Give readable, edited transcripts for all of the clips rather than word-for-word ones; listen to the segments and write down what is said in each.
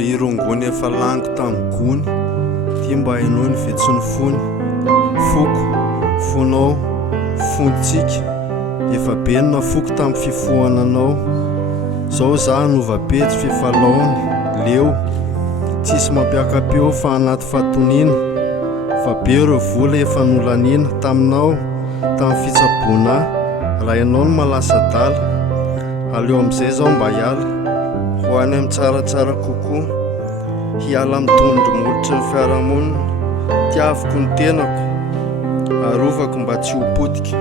Ry irongony efa laniko tamin'ny gony, ty mba hainao ny vetsony fony. Foko, fonao, fontsika, efa be ny nafoko tamin'ny fifohananao. Zao za novapetsy fifalaony, leo, tsisy mampiaka-peo fa anaty fatonina. Fa be ireo vola efa nolanina taminao, tamin'ny fitsaboana, raha ianao no malasa-dala. Aleo amin'izay zao mba hiala, ho any amin'ny tsaratsara kokoa, hiala amin'ny tondromolotry ny fiarahamonina. Tiaviko ny tenako, arovako mba tsy ho potika.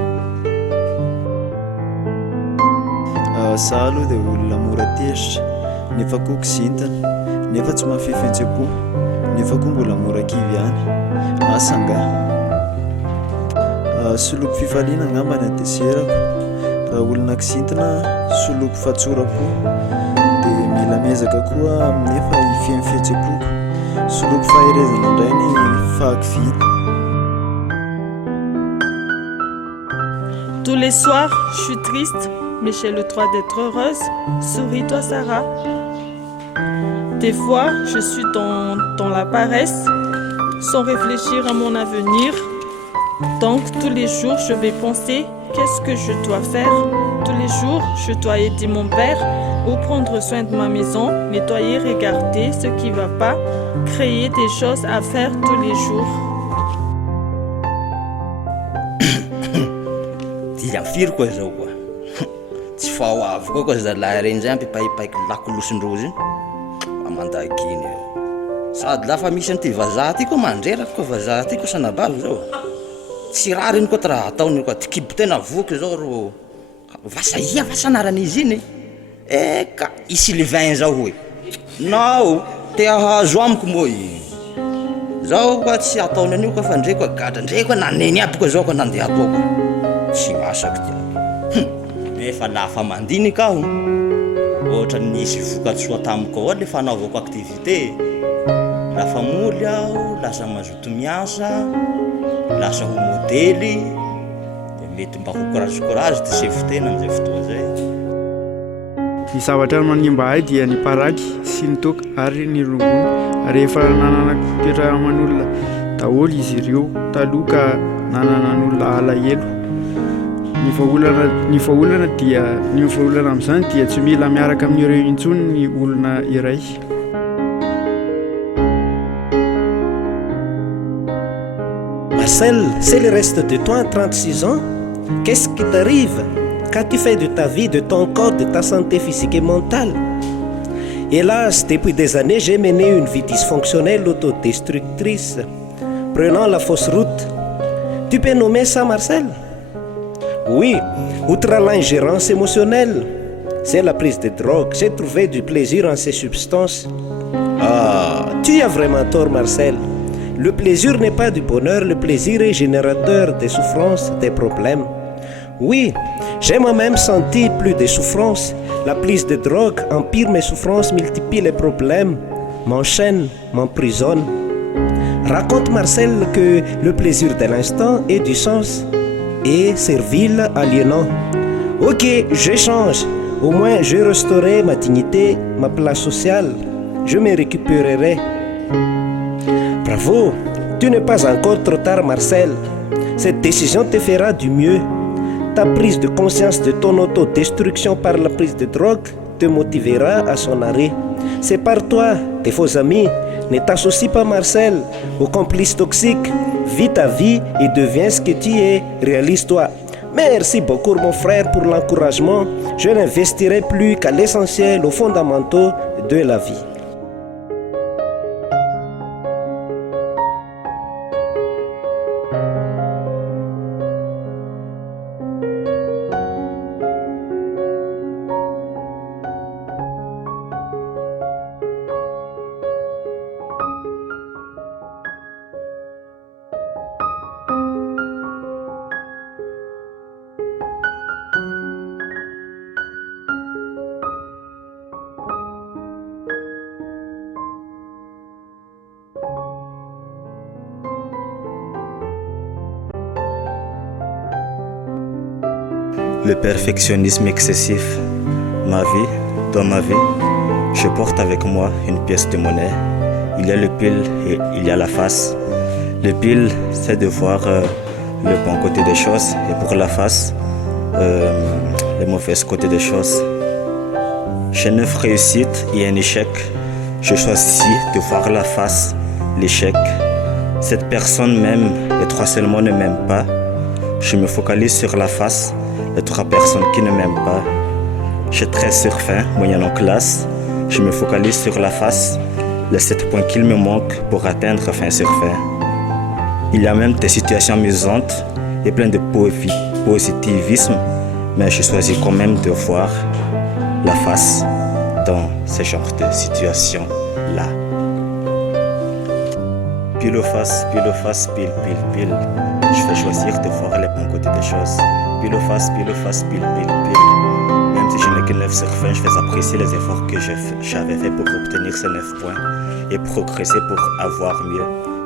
Za aloha dia olona mora tezitra, nefa koa kizintana, nefa tsy mahafefetseko, nefa koa mbola mora kivy ihany. Asa angaha soloko fifaliana angambany ateserako. Raha olona kizintana, soloko fatsorako, dia mila mezaka koa nefa ifeny fihetsepoko. Soloko faherezana indray ny fahakividy. Tous les soirs, je suis triste, mais j'ai le droit d'être heureuse. Souris-toi, Sarah. Des fois, je suis dans la paresse, sans réfléchir à mon avenir. Donc, tous les jours, je vais penser qu'est-ce que je dois faire. Tous les jours, je dois aider mon père ou prendre soin de ma maison, nettoyer, regarder ce qui ne va pas, créer des choses à faire tous les jours. Dia firy koa zao koa. Tsy fahoavy koa zalahy reny zay ampipaipaika lakolosondrozy iny. Amandakiny eo. Sady lafa misy an'ity vazaha ty koa mandreraka koa vazaha ty koa sanabavy zao. Tsy raha reny koa raha ataony koa tikibo tena voky zao ro. Vasa ia vasa anaran'izy iny. Eka, isy Sylvain zao hoe. Nao, te hahazo amiko moa i. Zao koa tsy ataony an'io koa fa ndre koa gadra, ndre koa naneny aby koa zao koa nandeha atao koa. Tsy masaky ty. Nefa lafa mandinika aho, ohatra nisy vokatsoa tamiko ao le fanaovako aktivité. Lafa moly aho, lasa mazoto miasa, lasa ho modely, dia mety mba ho courage ty sefotena amin'izay fotoa zay. Ny zavatra manimba ahy dia ny paraky sy ny toka ary ny rongony. Rehefa nanana toetra aman'olona daholo izy ireo taloha ka nanana n'olona alahelo. Ny vahaolana amin'izany dia tsy mila miaraka amin'ireo intsony ny olona iray. Marcel, c'est le reste de toi à 36 ans. Qu'est-ce qui t'arrive? Qu'as-tu fait de ta vie, de ton corps, de ta santé physique et mentale? Hélas, depuis des années, j'ai mené une vie dysfonctionnelle, autodestructrice, prenant la fausse route. Tu peux nommer ça, Marcel? Oui, outre l'ingérence émotionnelle, c'est la prise de drogue. J'ai trouvé du plaisir en ces substances. Ah, tu as vraiment tort, Marcel. Le plaisir n'est pas du bonheur, le plaisir est générateur des souffrances, des problèmes. Oui, j'ai moi-même senti plus de souffrances. La prise de drogue empire mes souffrances, multiplie les problèmes, m'enchaîne, m'emprisonne. Raconte, Marcel, que le plaisir de l'instant est du sens et servile, aliénant. Ok, je change. Au moins, je restaurerai ma dignité, ma place sociale. Je me récupérerai. Bravo, tu n'es pas encore trop tard, Marcel. Cette décision te fera du mieux. Ta prise de conscience de ton autodestruction par la prise de drogue te motivera à son arrêt. C'est par toi, tes faux amis. Ne t'associe pas, Marcel, aux complices toxiques. Vis ta vie et deviens ce que tu es. Réalise-toi. Merci beaucoup, mon frère, pour l'encouragement. Je n'investirai plus qu'à l'essentiel, aux fondamentaux de la vie. Le perfectionnisme excessif, ma vie, dans ma vie, Je porte avec moi une pièce de monnaie. Il y a le pile et il y a la face. Le pile, c'est de voir le bon côté des choses, et pour la face, le mauvais côté des choses. Chez 9 réussites et un échec, je choisis de voir la face, l'échec. Cette personne m'aime, les 3 seulement ne m'aiment pas. Je me focalise sur la face, les 3 personnes qui ne m'aiment pas. J'ai 13 sur 20, moyenne en classe. Je me focalise sur la face, les 7 points qu'il me manque pour atteindre 20 sur 20. Il y a même des situations amusantes et plein de positivisme, mais je choisis quand même de voir la face dans ce genre de situation-là. Pile ou face, pile, pile, pile. Je vais choisir de voir les bons côtés des choses. Pile ou face, pile, pile, pile. Même si je n'ai que 9 sur 20, je vais apprécier les efforts que j'avais fait pour obtenir ces 9 points et progresser pour avoir mieux.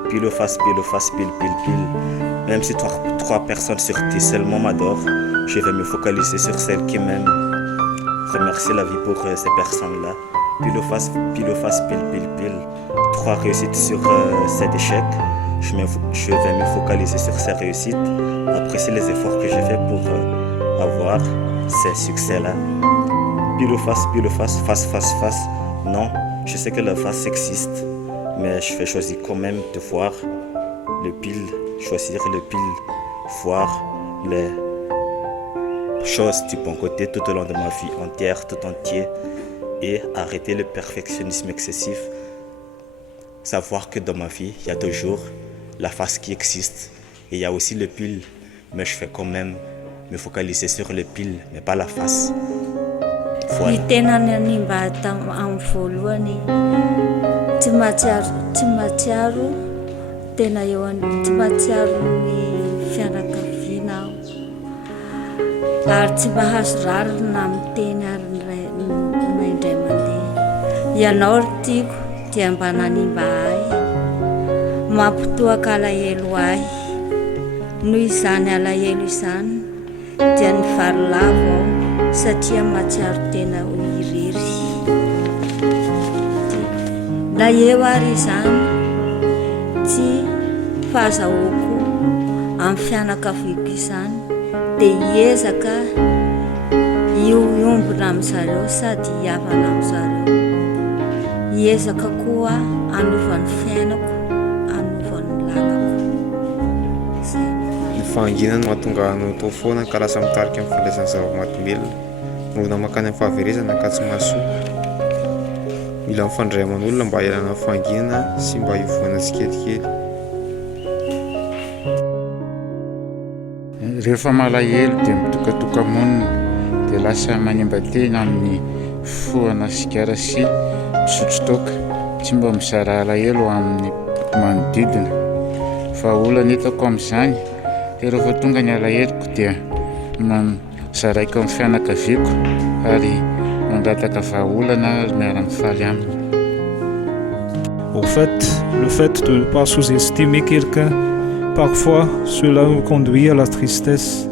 Pile ou face, pile, pile. Même si 3 personnes sur 10 seulement m'adorent, je vais me focaliser sur celles qui m'aiment. Remercier la vie pour ces personnes-là. Pile ou face, pile. 3 réussites sur 7 échecs. Je vais me focaliser sur ces réussites, apprécier les efforts que j'ai fait pour avoir ces succès-là. Pile ou face, face. Non, je sais que la face existe, mais je vais choisir quand même de voir le pile, choisir le pile, voir les choses du bon côté tout au long de ma vie entière, tout entier, et arrêter le perfectionnisme excessif. Savoir que dans ma vie, il y a toujours la face qui existe et il y a aussi le pile, mais je vais quand même me focaliser sur le pile, mais pas la face. Voilà. Dia mbananimba ahy mampitoaka alahelo ahy noho izany alahelo izany dia ny varilavo aho satria mahatsiaro tena ho irery na eo ary izany tsy fahazahoako amin'ny fianakaviako izany dia hiezaka iombona amin'izareo sady hiavana amin'izareo. Hiezaka koa anovany fiainako, anovany lalako. Ny fahanginana mahatonga anao foana ka lasa mitarika amin'ny fandraisana zava-mahadomelona nohona makany amin'ny fahaverezana ka tsy mahasoa. Mila mifandray aman'olona mba hialana fahanginana sy mba hivoana tsikelikely. Rehefa malahelo dia mitokatoka-monina dia lasa manimba-tena amin'ny foana sigara sy misotro toaka, tsy mba mizara alahelo amin'ny manodidina. Fa olana hitako amin'izany dia rehefa tonga ny alaheloko dia zaraiko amin'ny fianakaviako ary mandrataka vahaolana ary miara-mifaly aminy. Au fait, le fait de ne pas sous-estimer quelqu'un, parfois cela me conduit à la tristesse.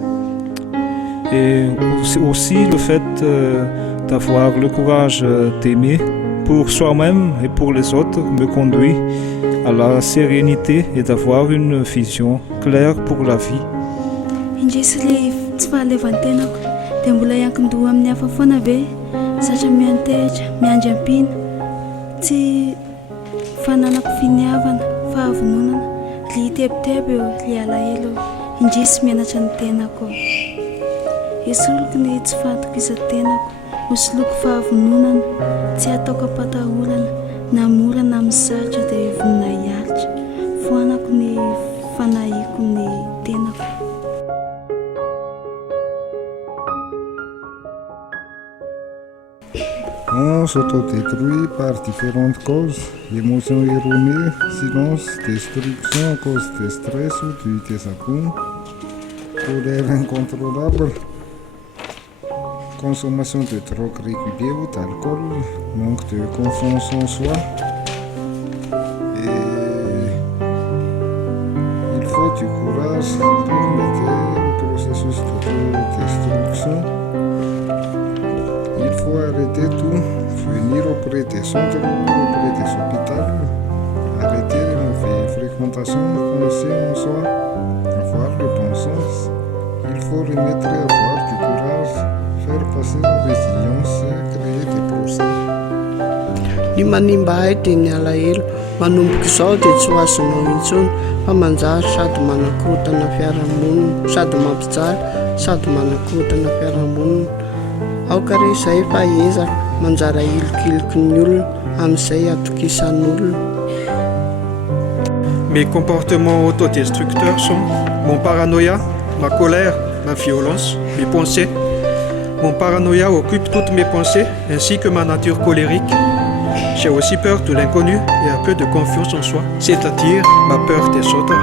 Et aussi le fait d'avoir le courage d'aimer pour soi-même et pour les autres me conduit à la sérénité et d'avoir une vision claire pour la vie. Indrisy tsy fahaleovantenako dia mbola hiankin-doha amin'ny hafa foana ve zatra miantehitra miandry-ampina tsy fananako finiavana fahavononana li tebotebo eo li alahelo indrisy mianatra ny tenako esoloko ny tsy fantoko isan-tenako hosoloko fahavononana tsy ataoko ampatahorana na mora na misaritra dia vonina hialitra foanako ny fanahiko ny tenako. On s'autodétruit par différentes causes, émotions erronées, silence, destruction à cause de stress ou du désagrément, colère incontrôlable, consommation de drogue régulière ou d'alcool, manque de confiance en soi. Et il faut du courage pour mettre au processus de destruction. Il faut arrêter tout, finir venir auprès des centres, auprès des hôpitaux, arrêter les mauvaises fréquentations, penser en soi, avoir le bon sens. Il faut remettre à avoir du courage, faire passer la résilience, créer des projets. Ny manimba hay dia ny alahelo manomboka izao dia tsy ho azonao intsony fa manjary sady manakorotana fiarahamonina sady mampijaly sady manakorotana fiarahamonina aoka re izay fa ezaka manjara ilikiliky ny olona amin'izay atokisan'olona. Mes comportements autodestructeurs sont mon paranoïa, ma colère, ma violence, mes pensées. Mon paranoïa occupe toutes mes pensées ainsi que ma nature colérique. J'ai aussi peur de l'inconnu et un peu de confiance en soi, c'est-à-dire ma peur des autres,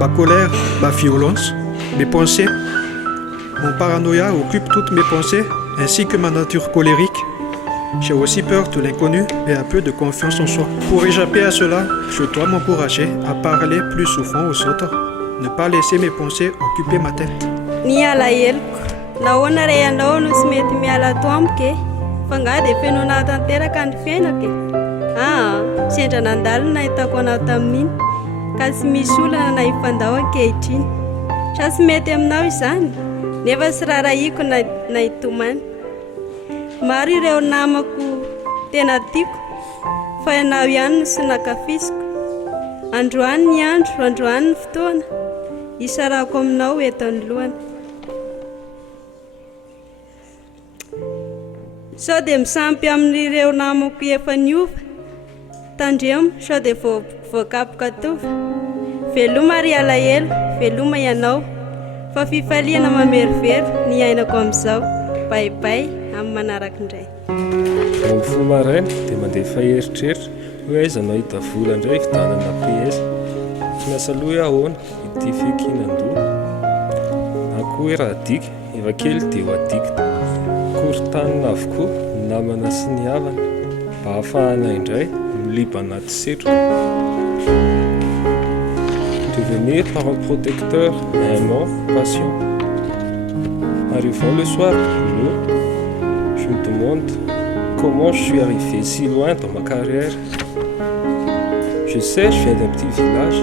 ma colère, ma violence, mes pensées. Mon paranoïa occupe toutes mes pensées ainsi que ma nature colérique. J'ai aussi peur de l'inconnu et un peu de confiance en soi. Pour échapper à cela, je dois m'encourager à parler plus souvent aux autres, ne pas laisser mes pensées occuper ma tête. Miala heloko, nahoana ray anao no tsy mety miala toamiko e, fa ngah dia feno nahatanteraka ny fiainako e. Sendra nandalo no nahitako anao tamin'iny, ka tsy misy olana na hifandao ankehitriny. Sa tsy mety aminao izany, nefa tsy rarahiko na hitomany. Maro ireo namako tena tiako, fa ianao ihany no sy nakafisiko. Androany ny andro, androany ny fotoana, isarako aminao eto anoloana. Sao dia misampy amin'ireo namako efa niova, tandremo sao dia voakapoka tova. Veloma ry alahelo, veloma ianao, fa fifaliana mamerovero ny ainako amin'izao. Baibay amin'ny manaraka indray. Amin'ny folo maraina dia mandefa eritreritra hoe aiza anao hita vola indray fidanana PS. Tsy miasa loha ahoana ity fekinan-doha. Na koa hoe raha dika, efa kely dia ho adika. Korontanina avokoa ny namana sy ny havana mba hahafahana indray miliba anaty setroka. Devenir parent protecteur, aimant, patient. Arrivant le soir, je me demande comment je suis arrivé si loin dans ma carrière. Je sais, je viens d'un petit village.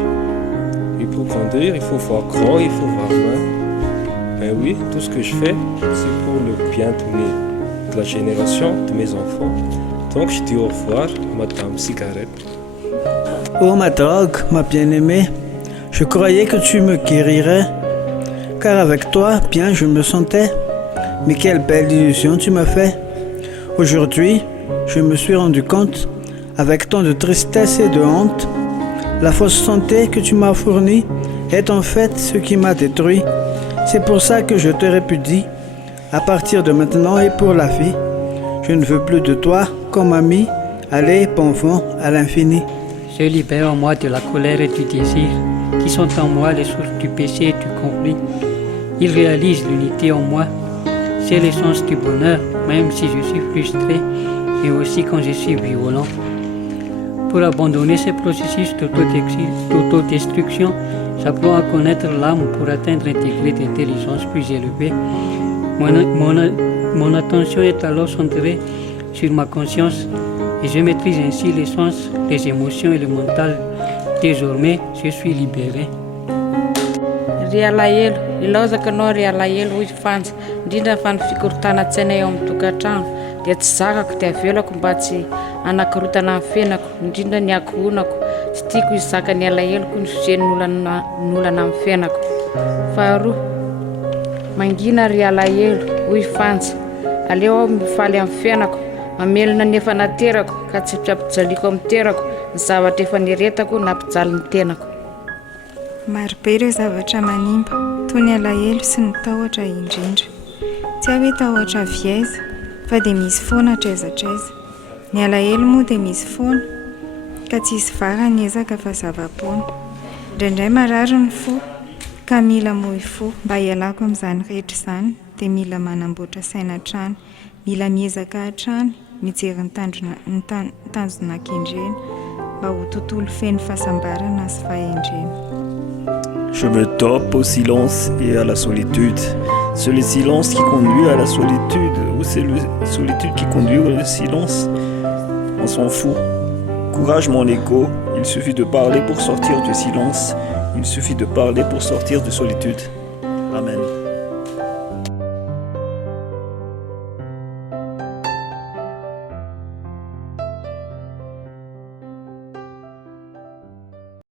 Et pour grandir, il faut voir grand, il faut voir loin. Ben oui, tout ce que je fais, c'est pour le bien de la génération, de mes enfants. Donc je dis au revoir, Madame Cigarette. Oh ma drogue, ma bien-aimée, je croyais que tu me guérirais. Car avec toi, bien je me sentais. Mais quelle belle illusion tu m'as fait. Aujourd'hui, je me suis rendu compte, avec tant de tristesse et de honte, la fausse santé que tu m'as fournie est en fait ce qui m'a détruit. C'est pour ça que je te répudie. À partir de maintenant et pour la vie, je ne veux plus de toi comme ami. Allez, bon vent à l'infini. Je libère en moi de la colère et du désir, qui sont en moi les sources du péché et du conflit. Il réalise l'unité en moi. C'est l'essence du bonheur, même si je suis frustré et aussi quand je suis violent. Pour abandonner ce processus d'autodestruction, j'apprends à connaître l'âme pour atteindre un degré d'intelligence plus élevé. Mon attention est alors centrée sur ma conscience et je maîtrise ainsi les sens, les émotions et le mental. Désormais, je suis libéré. Ry alahelo, ilaozaka anao ry alahelo hoy fanja, indrindra fa ny fikorotana-tsaina eo amin'ny tokantrano dia tsy zakako dia avelako mba tsy anakorotana amin'ny fiainako, indrindra ny ankohonako. Tsy tiako izaka ny alaheloko ny fijen'olana amin'ny fiainako. Faharoa, mangina ry alahelo hoy fanja, aleo aho mifaly amin'ny fiainako, mamelona ny efa naterako ka tsy ampijaliko amin'ny terako ny zavatra efa niretako na ampijaly ny tenako. Marobe ireo zavatra manimba, toy ny alahelo sy ny tahotra indrindra. Tsy hoe tahotra viaiza, fa dia misy foana traizatraiza. Ny alahelo moa dia misy foana, ka tsy isy vara ny ezaka fa zava-poana. Indraindray marary ny fo, ka mila mohy fo. Mba hialako amin'izany rehetra izany, dia mila manamboatra saina hatrany, mila miezaka hatrany, mijery ny tanjona an-kendrena, mba ho tontolo feno fahasambarana sy fahendrena. Je me dope au silence et à la solitude. C'est le silence qui conduit à la solitude ou c'est la solitude qui conduit au silence. on s'en fout. Courage mon écho, il suffit de parler pour sortir du silence, il suffit de parler pour sortir de solitude. Amen.